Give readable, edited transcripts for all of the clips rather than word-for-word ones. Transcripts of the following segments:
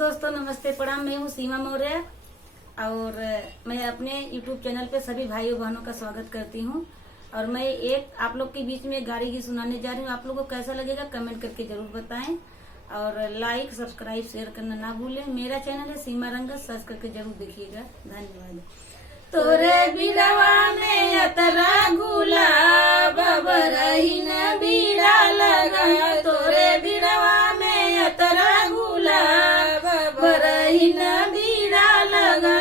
दोस्तों, नमस्ते प्रणाम। मैं हूँ सीमा मौर्य और मैं अपने YouTube चैनल पे सभी भाइयों बहनों का स्वागत करती हूँ। और मैं एक आप लोग के बीच में गाड़ी गीत सुनाने जा रही हूँ। आप लोगों को कैसा लगेगा कमेंट करके जरूर बताएं और लाइक सब्सक्राइब शेयर करना ना भूलें। मेरा चैनल है सीमा रंगत, सर्च करके जरूर देखिएगा। धन्यवाद। तोरे बिरवा में अतरा गुलाब बरही न बीड़ा लगा, तोरे बिरवा में अतरा गुलाब बरही न बीड़ा लगा।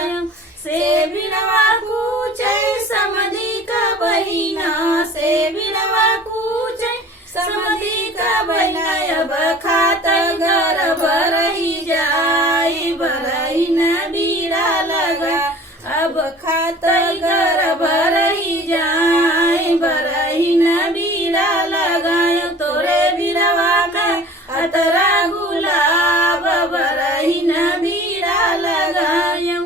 से बिरवा कूचे समधी का बहिना, से बिरवा कूचे समधी का बहिना। अब खात घर बरही जाई, बरही न बीड़ा लगा। अब खात घर बरही जाए, बरही न बीड़ा लगायो। तोरे बिरवा में अतरा गुलाब बरही न बीड़ा लगायो।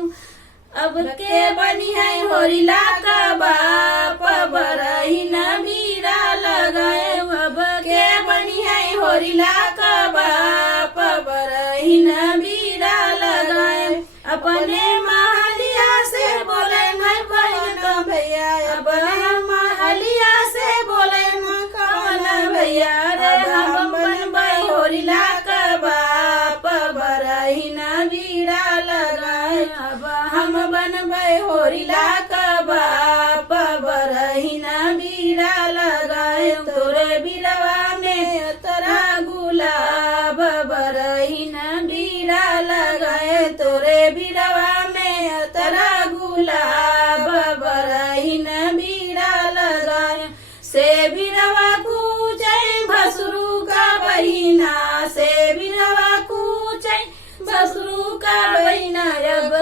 अब के बनी है होरिला का बाप, बरही न बीड़ा लगायो। अब के बनी है होरिला का बाप, बरही न बीड़ा लगायो। अपने महलिया से बोले मैं बहन भैया, अपने महलिया से बोले मैं कौन भैया। रे हम बनबै होरिला का बाप, बरही न बीड़ा लगाए। अब हम बनबै होरिला का बाप, बरही न बीड़ा लगाए। तोरे बिरवा में अतरा गुलाब बरही न बीड़ा लगाए। तोरे बिरवा में अतरा गुलाब बरही न बीड़ा लगाए। से बिरवा कूचे भसरू का बहिना, से बिरवा कूचे भसरू का बहिना। अब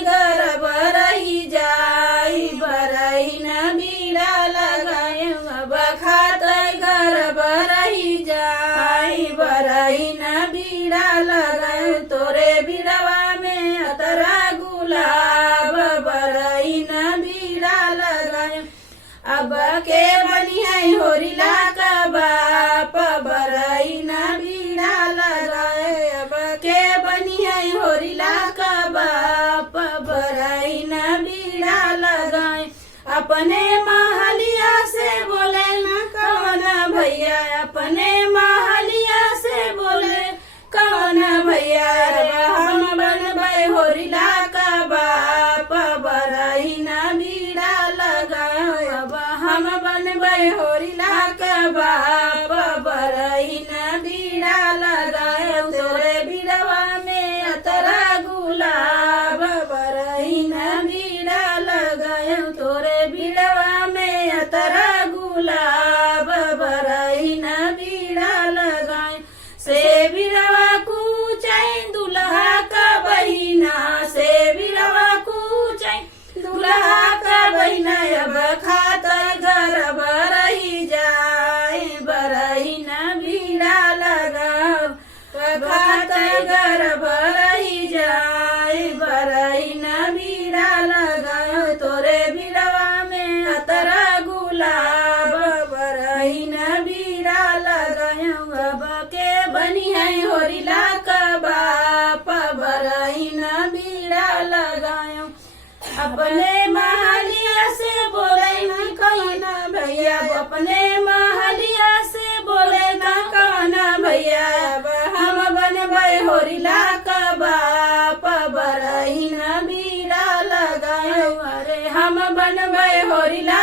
घर बरही जाई, बरही न बीड़ा लगाए। अब खात घर बरही जाई, बरही न बीड़ा लगाए। तोरे बिरवा में अतरा गुलाब बरही न बीड़ा लगाए। अब के बनी है होरिला का बाप, बरही न बीड़ा लगाए। अब के बनी है होरिला का बाप, बरही न बीड़ा लगाए। अपने महलिया से बोले न कौन भैया, अपने महलिया से बोले कौन भैया। हम बनबै होरिला का बाप, बरही न बीड़ा लगाए। अब हम बनबै होरिला का बाप, बरही न बीड़ा लगाए। तोरे बिरवा में अतरा गुलाब बरही न बीड़ा लगाए। तोरे बिरवा में अतरा गुलाब बरही न बीड़ा लगाए। से बिरवा कूचे दुल्हा का बहिना, से बिरवा कूचे दुल्हा का बहिना। अब खात घर बरही जाए, बरही न बीड़ा लगाओ। खात घर बरही जाए, बरही न बीड़ा लगाओ। तोरे बिरवा में अतरा गुलाब बरही न बीड़ा लगायो। अब के बनी है होरिला का बाप, बरही न बीड़ा लगायो। अपने महलिया से बोले न कौन भैया, अपने महलिया से बोले न कौन भैया। अब हम बनबै होरिला का बाप, बरही न बीड़ा लगायो। अरे हम बनबै होरिला